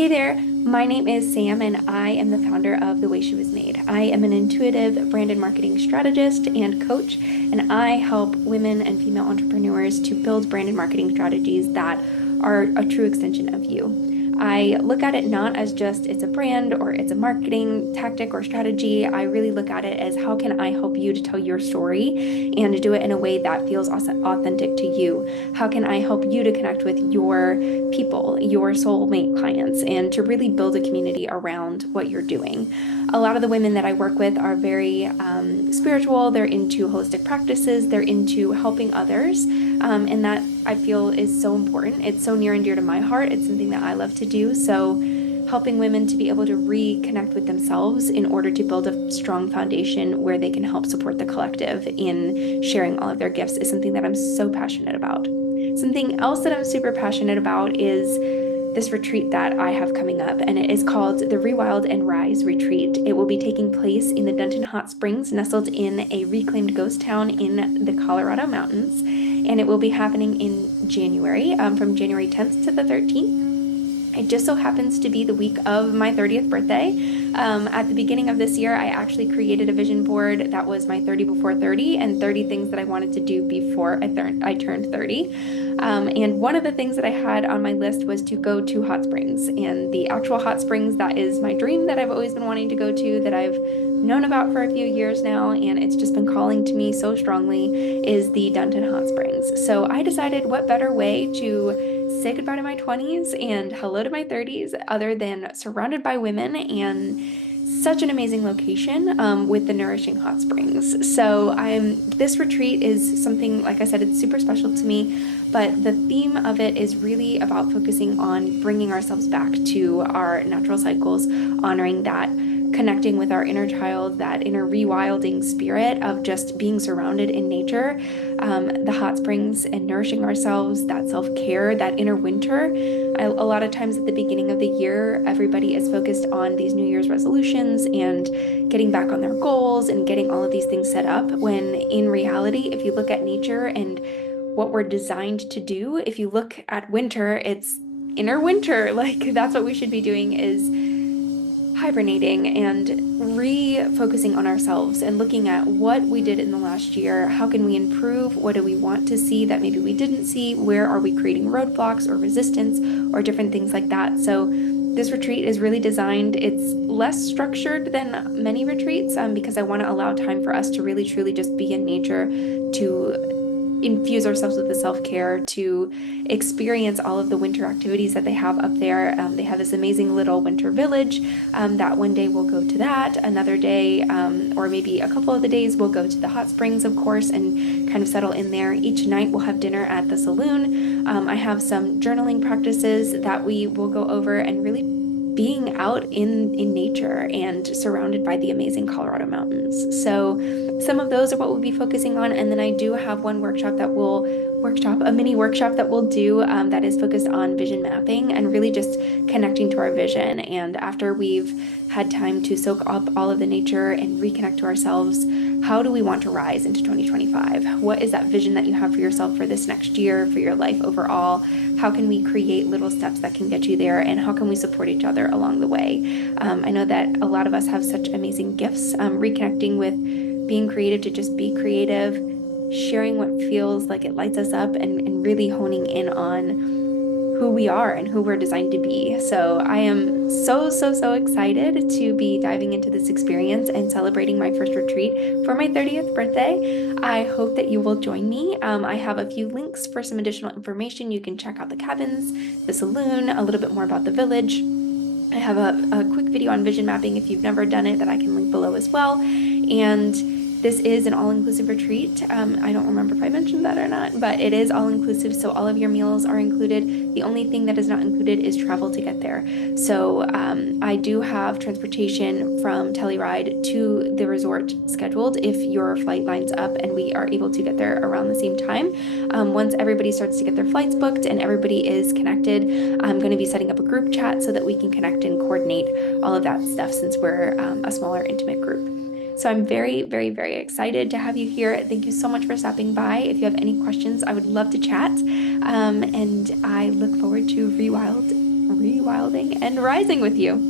Hey there, my name is Sam and I am the founder of The Way She Was Made. I am an intuitive brand and marketing strategist and coach, and I help women and female entrepreneurs to build brand and marketing strategies that are a true extension of you. I look at it not as just it's a brand or it's a marketing tactic or strategy. I really look at it as how can I help you to tell your story and to do it in a way that feels authentic to you? How can I help you to connect with your people, your soulmate clients, and to really build a community around what you're doing? A lot of the women that I work with are very spiritual, they're into holistic practices, they're into helping others, and that I feel is so important. It's so near and dear to my heart. It's something that I love to do. So, helping women to be able to reconnect with themselves in order to build a strong foundation where they can help support the collective in sharing all of their gifts is something that I'm so passionate about. Something else that I'm super passionate about is this retreat that I have coming up, and it is called the Rewild and Rise Retreat. It will be taking place in the Dunton Hot Springs, nestled in a reclaimed ghost town in the Colorado mountains, and it will be happening in January, from January 10th to the 13th. It just so happens to be the week of my 30th birthday. At the beginning of this year, I actually created a vision board that was my 30 before 30 and 30 things that I wanted to do before I turned 30. And one of the things that I had on my list was to go to hot springs. And the actual hot springs, that is my dream that I've always been wanting to go to, that I've known about for a few years now, and it's just been calling to me so strongly, is the Dunton Hot Springs. So I decided what better way to say goodbye to my 20s and hello to my 30s other than surrounded by women and such an amazing location with the nourishing hot springs. So this retreat is something, like I said, it's super special to me, but the theme of it is really about focusing on bringing ourselves back to our natural cycles, honoring that, connecting with our inner child, that inner rewilding spirit of just being surrounded in nature, the hot springs and nourishing ourselves, that self-care, that inner winter. A lot of times at the beginning of the year, everybody is focused on these New Year's resolutions and getting back on their goals and getting all of these things set up, when in reality, if you look at nature and what we're designed to do, if you look at winter, it's inner winter. Like that's what we should be doing, is hibernating and refocusing on ourselves and looking at what we did in the last year. How can we improve? What do we want to see that maybe we didn't see? Where are we creating roadblocks or resistance or different things like that? So this retreat is really designed, it's less structured than many retreats, because I want to allow time for us to really truly just be in nature, to infuse ourselves with the self-care, to experience all of the winter activities that they have up there. They have this amazing little winter village that one day we'll go to that. Another day, or maybe a couple of the days, we'll go to the hot springs, of course, and kind of settle in there. Each night we'll have dinner at the saloon. I have some journaling practices that we will go over, and really being out in nature and surrounded by the amazing Colorado mountains. So some of those are what we'll be focusing on. And then I do have one a mini workshop that we'll do that is focused on vision mapping and really just connecting to our vision. And after we've had time to soak up all of the nature and reconnect to ourselves, how do we want to rise into 2025? What is that vision that you have for yourself for this next year, for your life overall? How can we create little steps that can get you there? And how can we support each other along the way? I know that a lot of us have such amazing gifts, reconnecting with being creative to just be creative, sharing what feels like it lights us up, and really honing in on who we are and who we're designed to be. So I am so excited to be diving into this experience and celebrating my first retreat for my 30th birthday. I hope that you will join me. I have a few links for some additional information. You can check out the cabins, the saloon, a little bit more about the village. I have a quick video on vision mapping if you've never done it that I can link below as well. And this is an all-inclusive retreat. I don't remember if I mentioned that or not, but it is all-inclusive, so all of your meals are included. The only thing that is not included is travel to get there. So I do have transportation from Telluride to the resort scheduled if your flight lines up and we are able to get there around the same time. Once everybody starts to get their flights booked and everybody is connected, I'm going to be setting up a group chat so that we can connect and coordinate all of that stuff, since we're a smaller, intimate group. So I'm very excited to have you here. Thank you so much for stopping by. If you have any questions, I would love to chat. And I look forward to Rewild rewilding and rising with you.